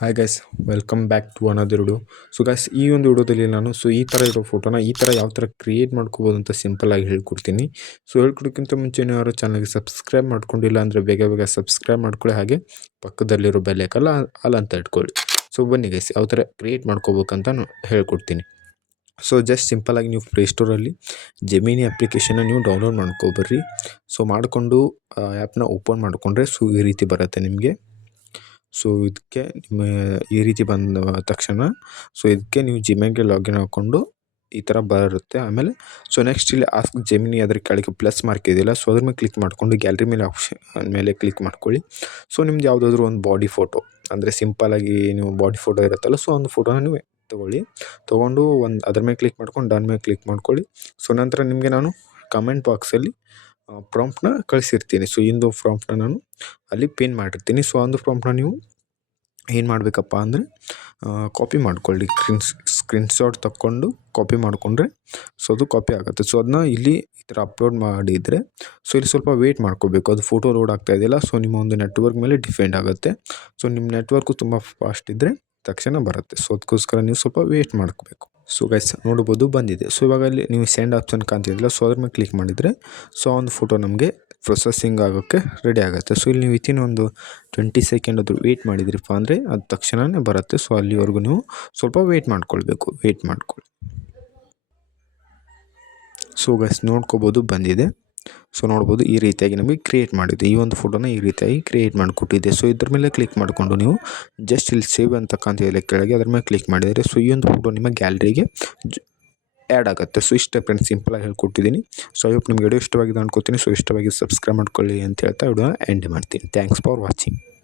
Hi guys, welcome back to another video. So guys, ಈ ಒಂದು ವಿಡಿಯೋದಲ್ಲಿ ನಾನು ಈ ಥರ ಇರೋ ಫೋಟೋನ ಈ ಥರ ಯಾವ ಥರ ಕ್ರಿಯೇಟ್ ಮಾಡ್ಕೋಬೋದು ಅಂತ ಸಿಂಪಲಾಗಿ ಹೇಳ್ಕೊಡ್ತೀನಿ. ಸೊ ಹೇಳ್ಕೊಡೋಕ್ಕಿಂತ ಮುಂಚೆ ನೀವು ಯಾರು ಚಾನಲ್ಗೆ ಸಬ್ಸ್ಕ್ರೈಬ್ ಮಾಡ್ಕೊಂಡಿಲ್ಲ ಅಂದರೆ ಬೇಗ ಬೇಗ ಸಬ್ಸ್ಕ್ರೈಬ್ ಮಾಡ್ಕೊಳ್ಳಿ, ಹಾಗೆ ಪಕ್ಕದಲ್ಲಿರೋ ಬೆಲ್ ಐಕಾನ್ ಆಲ್ ಅಂತ ಇಟ್ಕೊಳ್ಳಿ. ಸೊ ಬನ್ನಿ ಗೈಸ್, ಯಾವ ಥರ ಕ್ರಿಯೇಟ್ ಮಾಡ್ಕೋಬೇಕಂತ ಹೇಳ್ಕೊಡ್ತೀನಿ. ಸೊ ಜಸ್ಟ್ ಸಿಂಪಲಾಗಿ ನೀವು ಪ್ಲೇಸ್ಟೋರಲ್ಲಿ ಜೆಮಿನಿ ಅಪ್ಲಿಕೇಶನ್ನ ನೀವು ಡೌನ್ಲೋಡ್ ಮಾಡ್ಕೊಬರ್ರಿ. ಸೊ ಮಾಡಿಕೊಂಡು ಆ್ಯಪ್ನ ಓಪನ್ ಮಾಡಿಕೊಂಡ್ರೆ ಸೊ ಈ ರೀತಿ ಬರುತ್ತೆ ನಿಮಗೆ. ಸೊ ಇದಕ್ಕೆ ನಿಮ್ಮ ಈ ರೀತಿ ಬಂದ ತಕ್ಷಣ ಇದಕ್ಕೆ ನೀವು ಜಿಮೇಲ್ಗೆ ಲಾಗಿನ್ ಹಾಕ್ಕೊಂಡು ಈ ಥರ ಬರುತ್ತೆ. ಆಮೇಲೆ ನೆಕ್ಸ್ಟ್ ಇಲ್ಲಿ ಆಸ್ಕ್ ಜೆಮಿನಿ ಅದ್ರ ಕೆಳಗೆ ಪ್ಲಸ್ ಮಾರ್ಕ್ ಇದೆಯಲ್ಲ, ಸೊ ಅದ್ರ ಮೇಲೆ ಕ್ಲಿಕ್ ಮಾಡಿಕೊಂಡು ಗ್ಯಾಲರಿ ಮೇಲೆ ಆಪ್ಷನ್ ಮೇಲೆ ಕ್ಲಿಕ್ ಮಾಡ್ಕೊಳ್ಳಿ. ಸೊ ನಿಮ್ದು ಯಾವುದಾದ್ರೂ ಒಂದು ಬಾಡಿ ಫೋಟೋ, ಅಂದರೆ ಸಿಂಪಲಾಗಿ ನೀವು ಬಾಡಿ ಫೋಟೋ ಇರುತ್ತಲ್ಲ, ಸೊ ಒಂದು ಫೋಟೋನ ನೀವು ತೊಗೊಂಡು ಅದ್ರ ಮೇಲೆ ಕ್ಲಿಕ್ ಮಾಡ್ಕೊಂಡು ಡನ್ ಮೇಲೆ ಕ್ಲಿಕ್ ಮಾಡ್ಕೊಳ್ಳಿ. ಸೊ ನಂತರ ನಿಮಗೆ ನಾನು ಕಮೆಂಟ್ ಬಾಕ್ಸಲ್ಲಿ ಪ್ರಾಂಪ್ಟ್ನ ಕಳಿಸಿರ್ತೀನಿ. ಸೊ ಇಂದು ಪ್ರಾಂಪ್ಟ್ನ ನಾನು ಅಲ್ಲಿ ಪಿನ್ ಮಾಡಿರ್ತೀನಿ. ಸೊ ಒಂದು ಪ್ರಾಂಪ್ಟ್ನ ನೀವು ಏನು ಮಾಡಬೇಕಪ್ಪ ಅಂದರೆ ಕಾಪಿ ಮಾಡ್ಕೊಳ್ಳಿ, ಸ್ಕ್ರೀನ್ಶಾಟ್ ತಕ್ಕೊಂಡು ಕಾಪಿ ಮಾಡಿಕೊಂಡ್ರೆ ಸೊ ಅದು ಕಾಪಿ ಆಗುತ್ತೆ. ಸೊ ಅದನ್ನ ಇಲ್ಲಿ ಈ ಥರ ಅಪ್ಲೋಡ್ ಮಾಡಿದರೆ ಸೊ ಇಲ್ಲಿ ಸ್ವಲ್ಪ ವೆಯ್ಟ್ ಮಾಡ್ಕೋಬೇಕು, ಅದು ಫೋಟೋ ಲೋಡ್ ಆಗ್ತಾ ಇದೆಯಲ್ಲ. ಸೊ ನಿಮ್ಮ ಒಂದು ನೆಟ್ವರ್ಕ್ ಮೇಲೆ ಡಿಪೆಂಡ್ ಆಗುತ್ತೆ. ಸೊ ನಿಮ್ಮ ನೆಟ್ವರ್ಕು ತುಂಬ ಫಾಸ್ಟ್ ಇದ್ದರೆ ತಕ್ಷಣ ಬರುತ್ತೆ. ಸೊ ಅದಕ್ಕೋಸ್ಕರ ನೀವು ಸ್ವಲ್ಪ ವೇಟ್ ಮಾಡ್ಕೋಬೇಕು. ಸೊ ಗೈಸ್ ನೋಡ್ಬೋದು ಬಂದಿದೆ. ಸೊ ಇವಾಗ ಅಲ್ಲಿ ನೀವು ಸೆಂಡ್ ಆಪ್ಷನ್ ಕಾಣ್ತಿದ್ದಿಲ್ಲ, ಸೊ ಅದ್ರ ಮೇಲೆ ಕ್ಲಿಕ್ ಮಾಡಿದರೆ ಸೊ ಒಂದು ಫೋಟೋ ನಮಗೆ ಪ್ರೊಸೆಸಿಂಗ್ ಆಗೋಕ್ಕೆ ರೆಡಿ ಆಗುತ್ತೆ. ಸೊ ಇಲ್ಲಿ ನೀವು ವಿತಿನ್ ಒಂದು 20 ಸೆಕೆಂಡ್ ಆದರೂ ವೆಯ್ಟ್ ಮಾಡಿದ್ರಪ್ಪ ಅಂದರೆ ಅದು ತಕ್ಷಣವೇ ಬರುತ್ತೆ. ಸೊ ಅಲ್ಲಿವರೆಗೂ ನೀವು ಸ್ವಲ್ಪ ವೆಯ್ಟ್ ಮಾಡ್ಕೊಳ್ಬೇಕು, ವೆಯ್ಟ್ ಮಾಡ್ಕೊಳ್ಳಿ. ಸೊ ಗೈಸ್ ನೋಡ್ಕೋಬೋದು ಬಂದಿದೆ. ಸೊ ನೋಡ್ಬೋದು ಈ ರೀತಿಯಾಗಿ ನಮಗೆ ಕ್ರಿಯೇಟ್ ಮಾಡಿದೆ, ಈ ಒಂದು ಫೋಟೋನ ಈ ರೀತಿಯಾಗಿ ಕ್ರಿಯೇಟ್ ಮಾಡಿಕೊಟ್ಟಿದ್ದೆ. ಸೊ ಇದ್ರ ಮೇಲೆ ಕ್ಲಿಕ್ ಮಾಡಿಕೊಂಡು ನೀವು ಜಸ್ಟ್ ಇಲ್ಲಿ ಸೇವ್ ಅಂತ ಕಾಣ್ತಿದೆ ಕೆಳಗೆ, ಅದ್ರ ಮೇಲೆ ಕ್ಲಿಕ್ ಮಾಡಿದರೆ ಸೊ ಈ ಒಂದು ಫೋಟೋ ನಿಮ್ಮ ಗ್ಯಾಲರಿಗೆ ಆ್ಯಡ್ ಆಗುತ್ತೆ. ಸೊ ಇಷ್ಟೇ ಫ್ರೆಂಡ್ಸ್, ಸಿಂಪಲಾಗಿ ಹೇಳ್ಕೊಟ್ಟಿದ್ದೀನಿ. ಸೊ ಐ ಹೋಪ್ ನಿಮ್ಗೆ ವಿಡಿಯೋ ಇಷ್ಟವಾಗಿದೆ ಅನ್ಕೋತೀನಿ. ಸೊ ಇಷ್ಟವಾಗಿ ಸಬ್ಸ್ಕ್ರೈಬ್ ಮಾಡ್ಕೊಳ್ಳಿ ಅಂತ ಹೇಳ್ತಾ ವಿಡಿಯೋನ ಎಂಡ್ ಮಾಡ್ತೀನಿ. Thanks for watching.